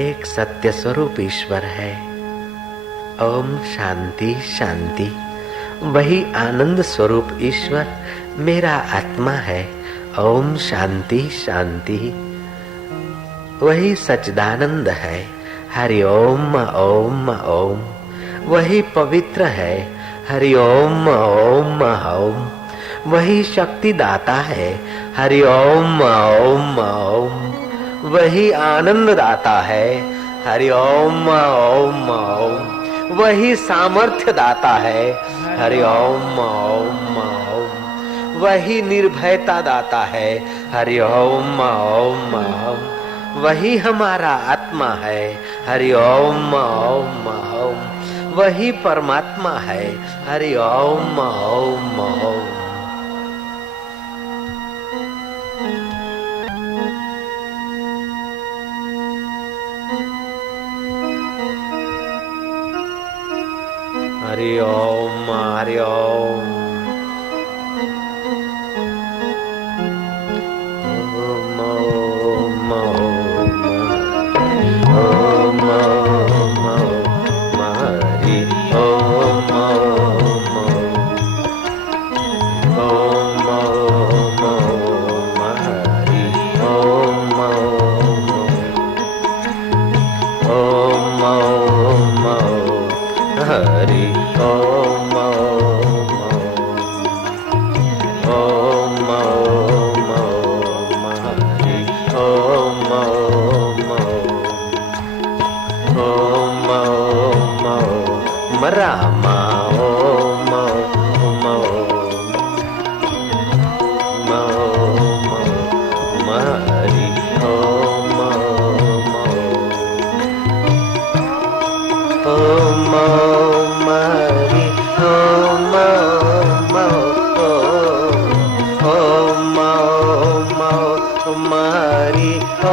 एक सत्य स्वरूप ईश्वर है। ओम शांति शांति। वही आनंद स्वरूप ईश्वर मेरा आत्मा है। ओम शांति शांति। वही सच्चिदानंद है। हरि ओम ओम ओम। वही पवित्र है। हरि ओम ओम ओम। वही शक्ति दाता है। हरि ओम ओम ओम। वही आनंद दाता है। हरि ओम ओम ओम। वही सामर्थ्य दाता है। हरि ओम ओम ओम। वही निर्भयता दाता है। हरि ओम ओम ओम। वही हमारा आत्मा है। हरि ओम ओम ओम। वही परमात्मा है। हरि ओम ओम ओम। हरि ओम हरि ओम। Rama Om Om Om Om Hari Om Om Om Hari Om Om Om Hari Om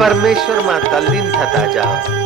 परमेश्वर में तल्लीन थता जाओ।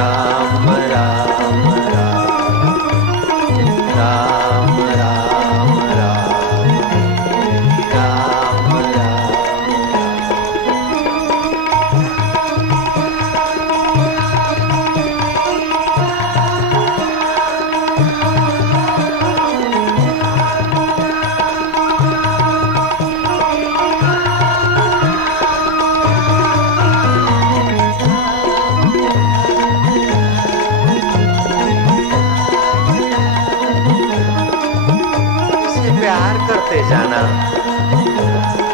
राम राम राम राम राम राम राम उसे प्यार करते जाना,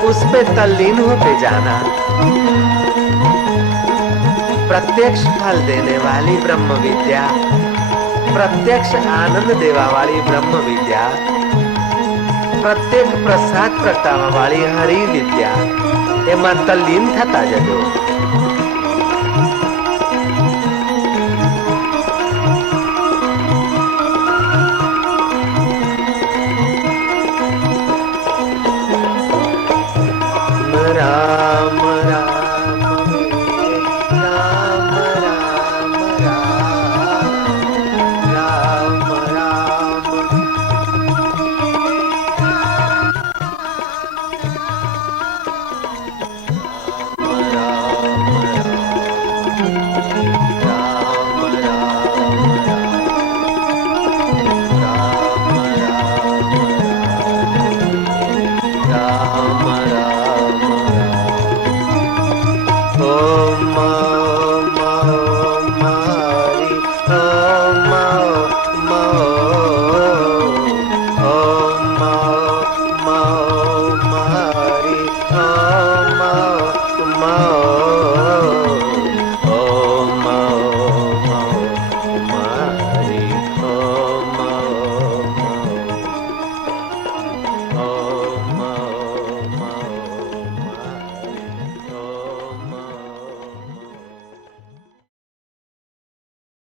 उस पे तल्लीन होते जाना। प्रत्यक्ष फल देने वाली ब्रह्म विद्या, प्रत्यक्ष आनंद देवा वाली ब्रह्म विद्या, प्रत्येक प्रसाद प्रगटावा वाली हरि विद्या एમાં તલ્લીન થતા જજો। राम राम राम राम राम राम राम राम राम। ओम